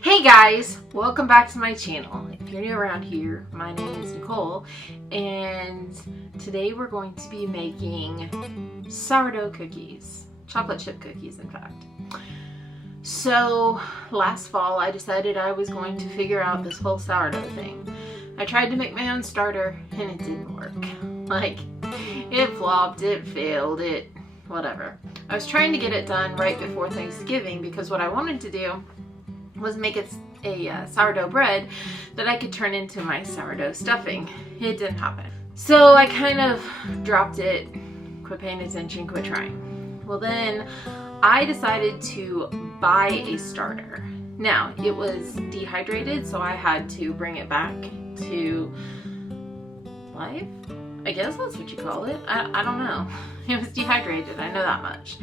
Hey guys, welcome back to my channel. If you're new around here, my name is Nicole, and today we're going to be making sourdough cookies, chocolate chip cookies in fact. So last fall I decided I was going to figure out this whole sourdough thing. I tried to make my own starter and it didn't work. Like, it flopped, it failed, whatever. I was trying to get it done right before Thanksgiving because what I wanted to do was make it a sourdough bread that I could turn into my sourdough stuffing. It didn't happen. So I kind of dropped it, quit paying attention, quit trying. Well then, I decided to buy a starter. Now, it was dehydrated, so I had to bring it back to life? I guess that's what you call it. I don't know. It was dehydrated, I know that much.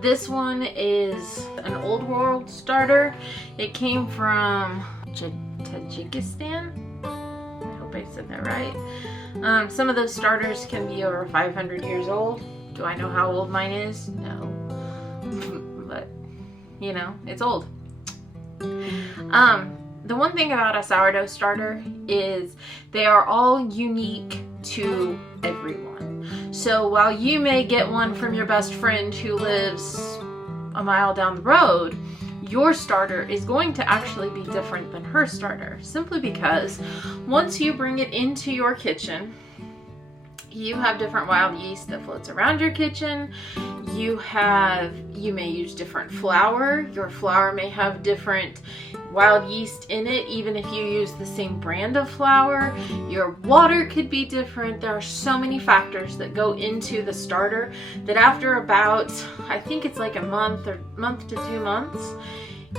This one is an old world starter. It came from Tajikistan. I hope I said that right. Some of those starters can be over 500 years old. Do I know how old mine is? No. But, you know, it's old. The one thing about a sourdough starter is they are all unique to everyone. So while you may get one from your best friend who lives a mile down the road, your starter is going to actually be different than her starter, simply because once you bring it into your kitchen, you have different wild yeast that floats around your kitchen. You may use different flour. Your flour may have different wild yeast in it, even if you use the same brand of flour. Your water could be different. There are so many factors that go into the starter that after about, I think it's like a month to 2 months,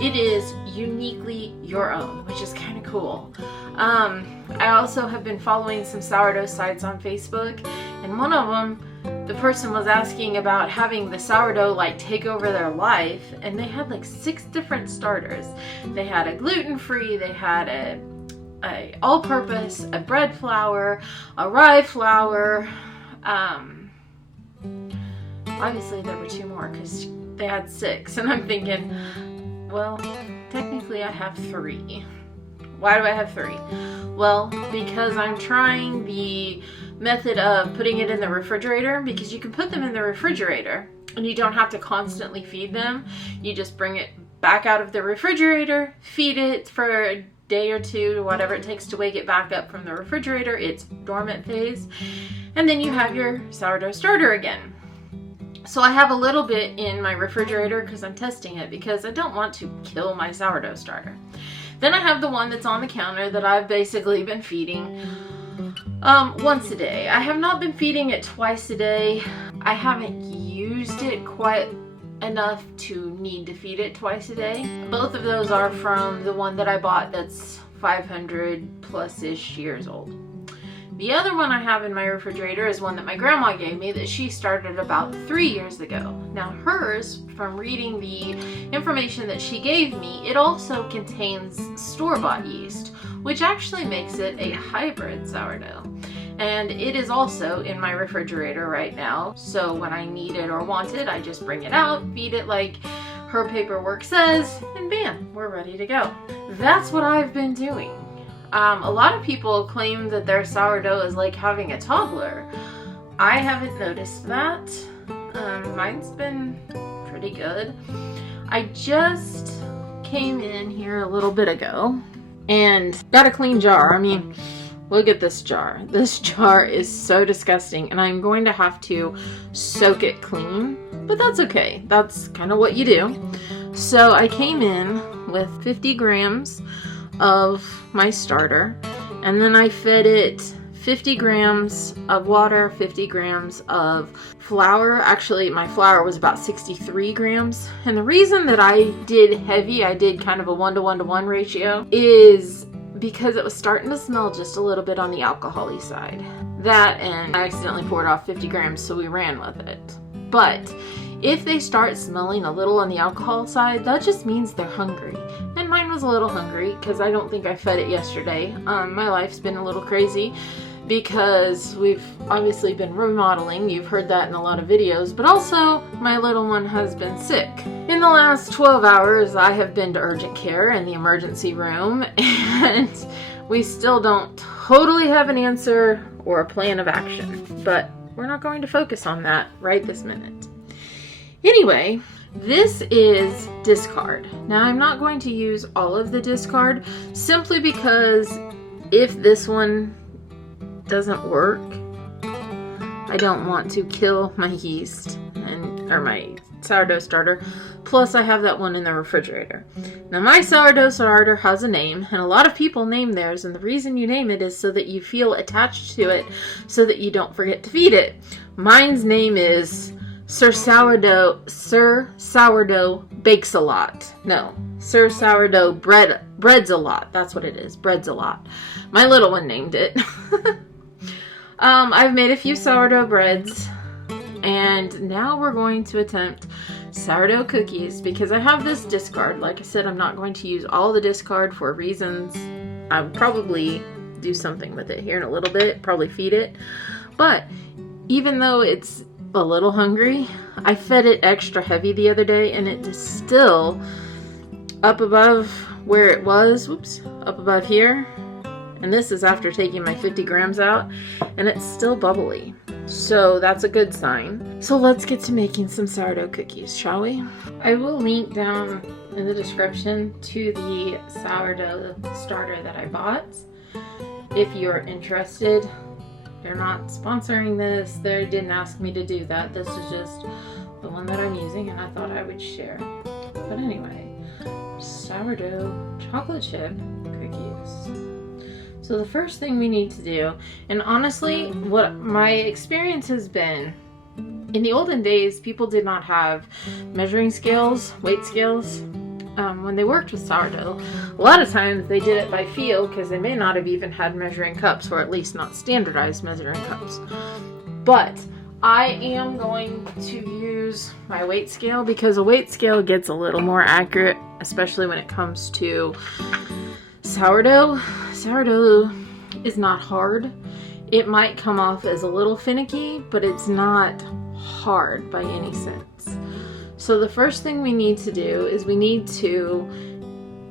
it is uniquely your own, which is kind of cool. I also have been following some sourdough sites on Facebook, and one of them, the person was asking about having the sourdough like take over their life, and they had like 6 different starters. They had a gluten-free, they had a all-purpose, a bread flour, a rye flour. Obviously there were 2 more because they had 6, and I'm thinking, well, technically I have 3. Why do I have 3? Well, because I'm trying the method of putting it in the refrigerator, because you can put them in the refrigerator and you don't have to constantly feed them. You just bring it back out of the refrigerator, feed it for a day or 2, whatever it takes to wake it back up from the refrigerator, its dormant phase, and then you have your sourdough starter again. So I have a little bit in my refrigerator because I'm testing it, because I don't want to kill my sourdough starter. Then I have the one that's on the counter that I've basically been feeding once a day. I have not been feeding it twice a day. I haven't used it quite enough to need to feed it twice a day. Both of those are from the one that I bought that's 500 plus-ish years old. The other one I have in my refrigerator is one that my grandma gave me that she started about 3 years ago. Now hers, from reading the information that she gave me, it also contains store-bought yeast, which actually makes it a hybrid sourdough. And it is also in my refrigerator right now, so when I need it or want it, I just bring it out, feed it like her paperwork says, and bam, we're ready to go. That's what I've been doing. A lot of people claim that their sourdough is like having a toddler. I haven't noticed that. Mine's been pretty good. I just came in here a little bit ago and got a clean jar. I mean, look at this jar. This jar is so disgusting, and I'm going to have to soak it clean, but that's okay. That's kind of what you do. So I came in with 50 grams of my starter, and then I fed it 50 grams of water, 50 grams of flour. Actually, my flour was about 63 grams. And the reason that I did heavy, I did kind of a 1:1:1 ratio, is because it was starting to smell just a little bit on the alcohol-y side. That, and I accidentally poured off 50 grams, so we ran with it. But if they start smelling a little on the alcohol side, that just means they're hungry. And mine was a little hungry because I don't think I fed it yesterday. My life's been a little crazy because we've obviously been remodeling. You've heard that in a lot of videos, but also my little one has been sick. In the last 12 hours, I have been to urgent care in the emergency room, and we still don't totally have an answer or a plan of action, but we're not going to focus on that right this minute. Anyway, this is discard. Now, I'm not going to use all of the discard simply because if this one doesn't work, I don't want to kill my yeast or my sourdough starter. Plus, I have that one in the refrigerator. Now, my sourdough starter has a name, and a lot of people name theirs, and the reason you name it is so that you feel attached to it, so that you don't forget to feed it. Mine's name is Sir Sourdough Bakes a Lot. No, Sir Sourdough Breads a Lot. That's what it is. Breads a Lot. My little one named it. I've made a few sourdough breads, and now we're going to attempt sourdough cookies because I have this discard. Like I said, I'm not going to use all the discard for reasons. I'll probably do something with it here in a little bit, probably feed it. But even though it's a little hungry, I fed it extra heavy the other day, and it is still up above where it was, up above here, and this is after taking my 50 grams out, and it's still bubbly, so that's a good sign. So let's get to making some sourdough cookies, shall we? I will link down in the description to the sourdough starter that I bought if you're interested. They're not sponsoring this. They didn't ask me to do that. This is just the one that I'm using, and I thought I would share. But anyway, sourdough chocolate chip cookies. So the first thing we need to do, and honestly, what my experience has been, in the olden days, people did not have measuring scales, weight scales. When they worked with sourdough, a lot of times they did it by feel because they may not have even had measuring cups, or at least not standardized measuring cups. But I am going to use my weight scale because a weight scale gets a little more accurate, especially when it comes to sourdough. Sourdough is not hard. It might come off as a little finicky, but it's not hard by any sense. So the first thing we need to do is we need to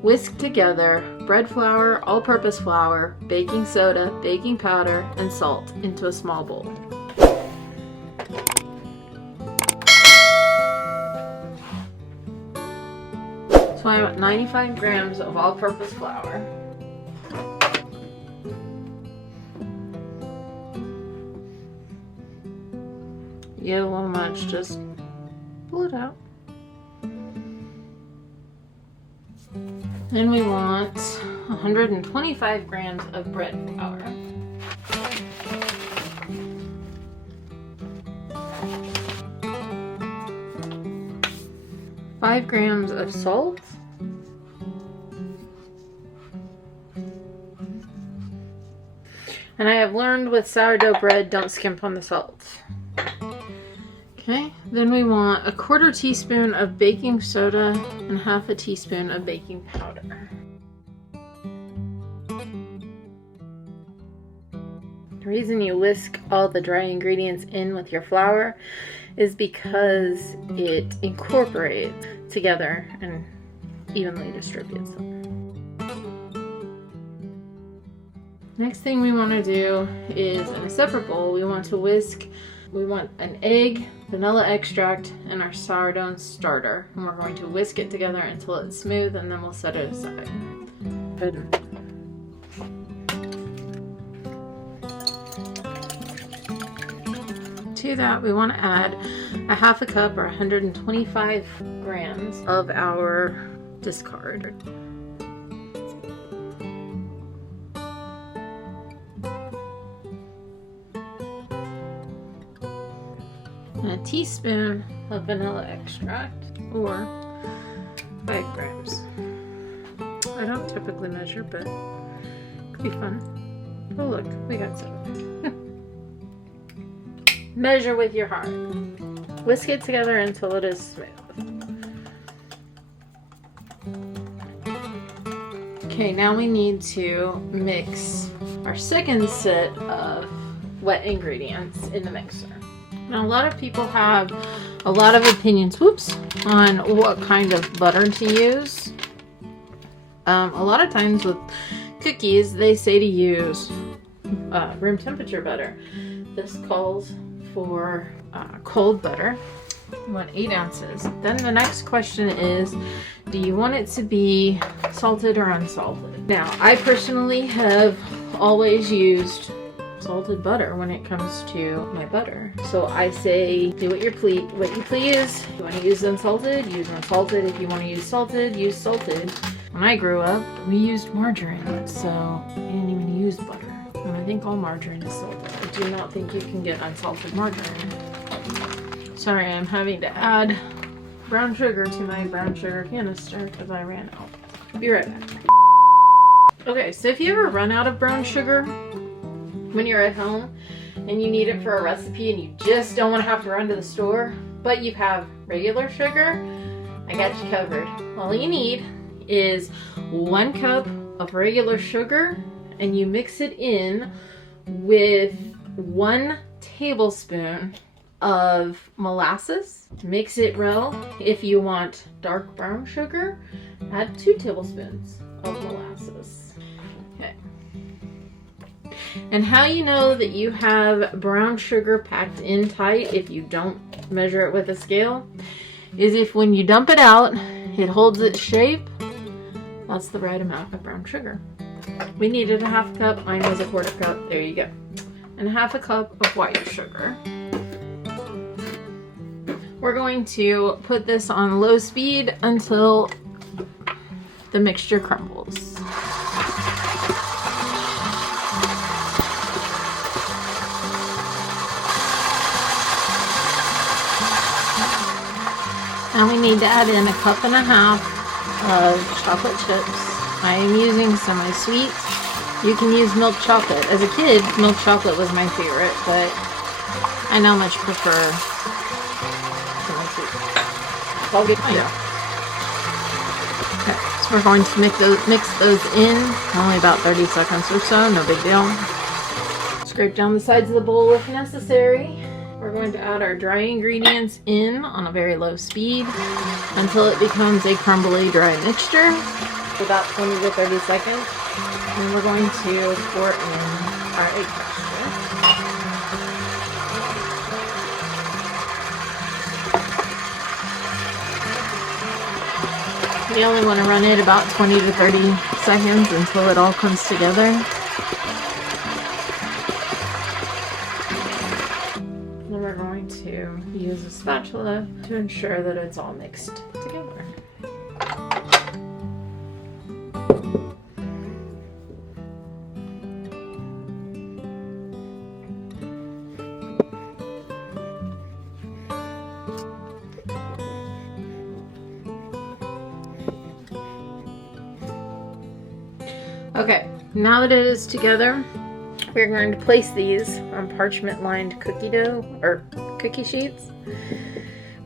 whisk together bread flour, all-purpose flour, baking soda, baking powder, and salt into a small bowl. So I have 95 grams of all-purpose flour. You get a little much, just pull it out. Then we want 125 grams of bread flour. Five grams of salt. And I have learned with sourdough bread, don't skimp on the salt. Okay, then we want a 1/4 teaspoon of baking soda and 1/2 teaspoon of baking powder. The reason you whisk all the dry ingredients in with your flour is because it incorporates together and evenly distributes them. Next thing we want to do is, in a separate bowl, we want an egg, vanilla extract, and our sourdough starter. And we're going to whisk it together until it's smooth, and then we'll set it aside. Good. To that, we want to add a 1/2 cup or 125 grams of our discard. And a teaspoon of vanilla extract, or 5 grams. I don't typically measure, but it could be fun. Oh look, we got some. Measure with your heart. Whisk it together until it is smooth. Okay, now we need to mix our second set of wet ingredients in the mixer. Now, a lot of people have a lot of opinions, on what kind of butter to use. A lot of times with cookies, they say to use room temperature butter. This calls for cold butter. You want 8 ounces. Then the next question is, do you want it to be salted or unsalted? Now, I personally have always used salted butter when it comes to my butter. So I say, do what you please. If you want to use unsalted, use unsalted. If you want to use salted, use salted. When I grew up, we used margarine, so we didn't even use butter. And I think all margarine is salted. I do not think you can get unsalted margarine. Sorry, I'm having to add brown sugar to my brown sugar canister because I ran out. Be right back. Okay, so if you ever run out of brown sugar when you're at home and you need it for a recipe and you just don't want to have to run to the store, but you have regular sugar, I got you covered. All you need is 1 cup of regular sugar, and you mix it in with 1 tablespoon of molasses. Mix it well. If you want dark brown sugar, add 2 tablespoons of molasses. Okay. And how you know that you have brown sugar packed in tight if you don't measure it with a scale is if when you dump it out, it holds its shape. That's the right amount of brown sugar. We needed a 1/2 cup. Mine was a 1/4 cup. There you go. And 1/2 cup of white sugar. We're going to put this on low speed until the mixture crumbles. Now we need to add in 1.5 cups of chocolate chips. I am using semi-sweet. You can use milk chocolate. As a kid, milk chocolate was my favorite, but I now much prefer semi-sweet. I'll get mine. Okay, so we're going to mix those in, only about 30 seconds or so, no big deal. Scrape down the sides of the bowl if necessary. We're going to add our dry ingredients in on a very low speed until it becomes a crumbly dry mixture. About 20 to 30 seconds. And we're going to pour in our egg mixture. We only want to run it about 20 to 30 seconds until it all comes together. Then we're going to use a spatula to ensure that it's all mixed together. Okay, now that it is together, we're going to place these on parchment-lined cookie dough or cookie sheets.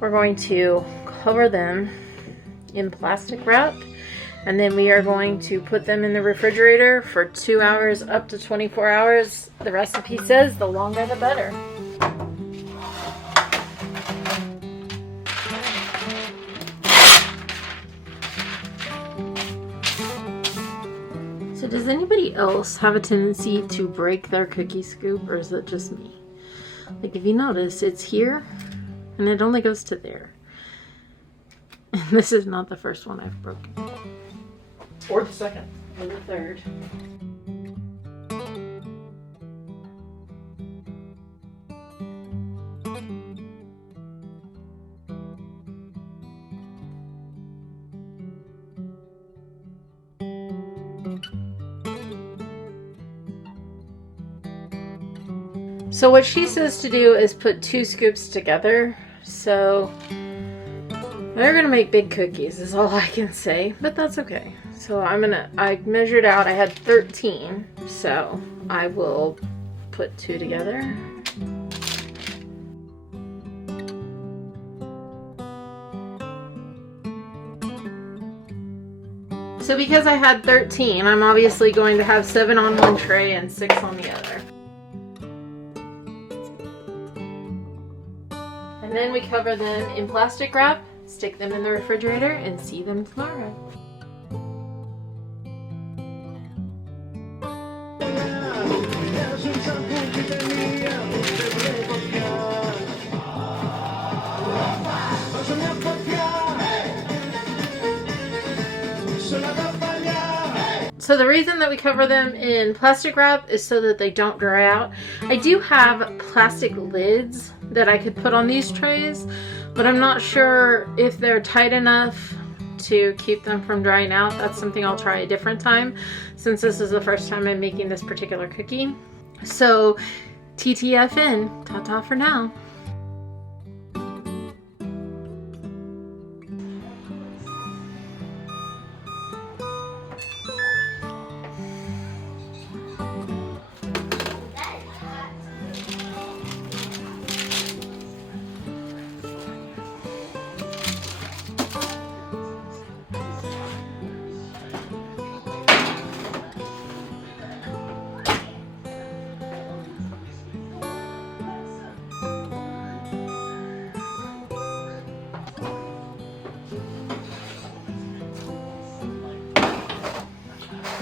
We're going to cover them in plastic wrap, and then we are going to put them in the refrigerator for 2 hours up to 24 hours. The recipe says the longer the better. So does anybody else have a tendency to break their cookie scoop, or is it just me? Like, if you notice, it's here and it only goes to there. And this is not the first one I've broken. Or the second. Or the third. So what she says to do is put 2 scoops together. So they're gonna make big cookies is all I can say, but that's okay. So I measured out, I had 13, so I will put 2 together. So because I had 13, I'm obviously going to have 7 on one tray and 6 on the other. And then we cover them in plastic wrap, stick them in the refrigerator, and see them tomorrow. So the reason that we cover them in plastic wrap is so that they don't dry out. I do have plastic lids that I could put on these trays, but I'm not sure if they're tight enough to keep them from drying out. That's something I'll try a different time, since this is the first time I'm making this particular cookie. So TTFN, ta-ta for now.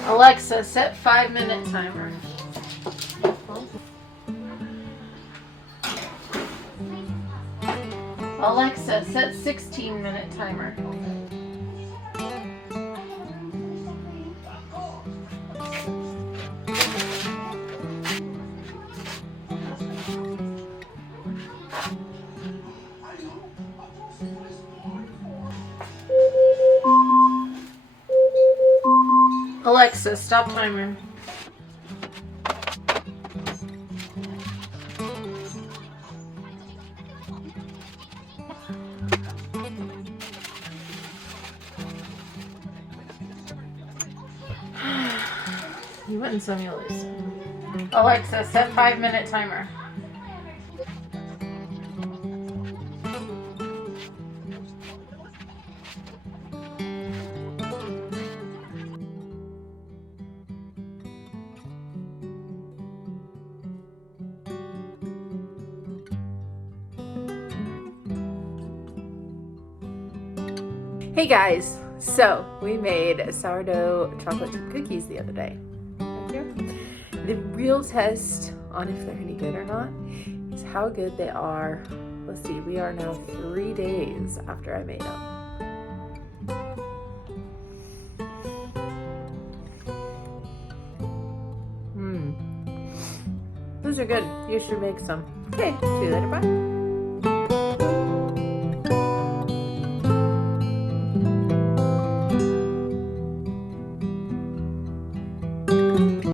Alexa, set 5-minute timer. Alexa, set 16-minute timer. Alexa, stop timer. You wouldn't send me loose. Alexa, set 5-minute timer. Hey guys, so we made sourdough chocolate chip cookies the other day. Right here. The real test on if they're any good or not is how good they are. Let's see, we are now 3 days after I made them. Those are good. You should make some. Okay, see you later. Bye.